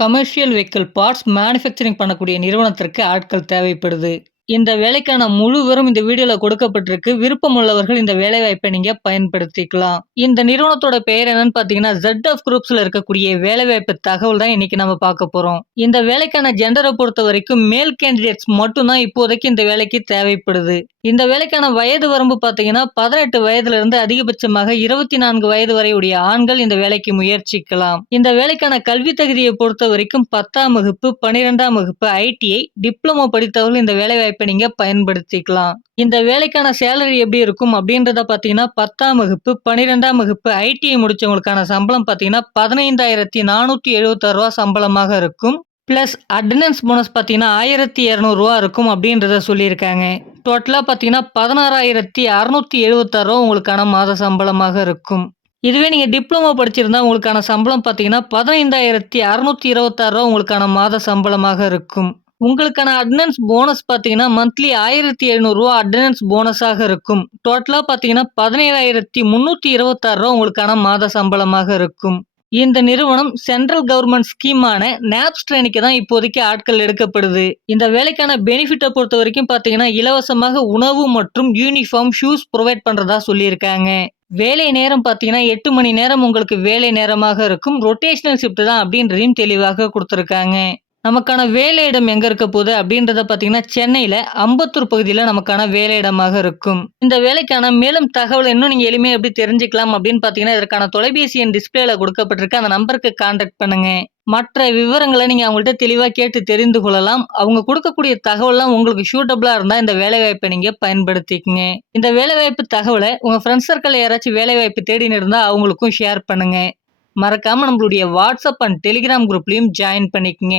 Commercial vehicle parts manufacturing பண்ணக்கூடிய நிறுவனத்திற்கு ஆட்கள் தேவைப்படுது. இந்த வேலைக்கான முழு விவரம் இந்த வீடியோல கொடுக்கப்பட்டிருக்கு. விருப்பம் உள்ளவர்கள் இந்த வேலைவாய்ப்பை நீங்க பயன்படுத்திக்கலாம். இந்த நிறுவனத்தோட பெயர் என்னன்னு ஜெட் ஆஃப் குரூப்ஸ்ல இருக்கக்கூடிய வேலைவாய்ப்பு தகவல் தான் இன்னைக்கு நம்ம பார்க்க போறோம். இந்த வேலைக்கான ஜென்டரை பொறுத்த வரைக்கும் மேல் கேண்டிடேட்ஸ் மட்டும் தான் இப்போதைக்கு இந்த வேலைக்கு தேவைப்படுது. இந்த வேலைக்கான வயது வரம்பு பார்த்தீங்கன்னா, 18 வயதிலிருந்து அதிகபட்சமாக 24 வயது வரையுடைய ஆண்கள் இந்த வேலைக்கு முயற்சிக்கலாம். இந்த வேலைக்கான கல்வி தகுதியை பொறுத்த வரைக்கும் பத்தாம் வகுப்பு, 12ஆம் வகுப்பு, ஐடிஐ, டிப்ளமோ படித்தவர்கள் இந்த இப்போ நீங்க பயன்படுத்திக்கலாம். இந்த வேலைக்கான சேலரி எப்படி இருக்கும் அப்படின்றத பார்த்தீங்கன்னா, 10ஆம் வகுப்பு, 12ஆம் வகுப்பு, ஐடிஐ முடிச்சவங்களுக்கான சம்பளம் பார்த்தீங்கன்னா, பதினைந்தாயிரத்தி நானூற்றி எழுபத்தாறு ரூபா சம்பளமாக இருக்கும். ப்ளஸ் அட்டண்டன்ஸ் போனஸ் பார்த்தீங்கன்னா, ஆயிரத்தி இரநூறுவா இருக்கும் அப்படின்றத சொல்லியிருக்காங்க. டோட்டலா பார்த்தீங்கன்னா, பதினாறாயிரத்தி ரூ. 16,676 உங்களுக்கான மாத சம்பளமாக இருக்கும். இதுவே நீங்கள் டிப்ளமோ படிச்சிருந்தா உங்களுக்கான சம்பளம் பார்த்தீங்கன்னா, பதினைந்தாயிரத்தி அறநூற்றி இருபத்தாறு உங்களுக்கான மாத சம்பளமாக இருக்கும். உங்களுக்கான அட்னன்ஸ் போனஸ் பார்த்தீங்கன்னா, மந்த்லி ஆயிரத்தி எழுநூறுவா அட்னன்ஸ் போனஸாக இருக்கும். டோட்டலாக பார்த்தீங்கன்னா, பதினேழாயிரத்தி முந்நூற்றி இருபத்தாறு ரூபா உங்களுக்கான மாத சம்பளமாக இருக்கும். இந்த நிறுவனம் சென்ட்ரல் கவர்மெண்ட் ஸ்கீமான நாப்ஸ் ட்ரெயினுக்கு தான் இப்போதைக்கு ஆட்கள் எடுக்கப்படுது. இந்த வேலைக்கான பெனிஃபிட்டை பொறுத்த வரைக்கும் பார்த்தீங்கன்னா, இலவசமாக உணவு மற்றும் யூனிஃபார்ம், ஷூஸ் ப்ரொவைட் பண்ணுறதா சொல்லியிருக்காங்க. வேலை நேரம் பார்த்தீங்கன்னா, எட்டு மணி நேரம் உங்களுக்கு வேலை நேரமாக இருக்கும். ரொட்டேஷனல் ஷிஃப்ட் தான் அப்படின்றதையும் தெளிவாக கொடுத்துருக்காங்க நமக்கான வேலையிடம் எங்க இருக்க போகுது அப்படின்றத பார்த்தீங்கன்னா, சென்னையில அம்பத்தூர் பகுதியில நமக்கான வேலையிடமாக இருக்கும். இந்த வேலைக்கான மேலும் தகவல் இன்னும் நீங்க எளிமையா எப்படி தெரிஞ்சுக்கலாம் அப்படின்னு பார்த்தீங்கன்னா, இதற்கான தொலைபேசி எண் டிஸ்பிளேல கொடுக்கப்பட்டிருக்க அந்த நம்பருக்கு கான்டாக்ட் பண்ணுங்க. மற்ற விவரங்களை நீங்க அவங்கள்ட்ட தெளிவா கேட்டு தெரிந்து கொள்ளலாம். அவங்க கொடுக்கக்கூடிய தகவல்லாம் உங்களுக்கு சூட்டபிளா இருந்தா இந்த வேலைவாய்ப்பை நீங்க பயன்படுத்திக்கங்க. இந்த வேலைவாய்ப்பு தகவலை உங்க ஃப்ரெண்ட்ஸ் சர்க்கிள் யாராச்சும் வேலைவாய்ப்பு தேடின்னு இருந்தா அவங்களுக்கும் ஷேர் பண்ணுங்க. மறக்காம நம்மளுடைய வாட்ஸ்அப் அண்ட் டெலிகிராம் குரூப்லயும் ஜாயின் பண்ணிக்கங்க.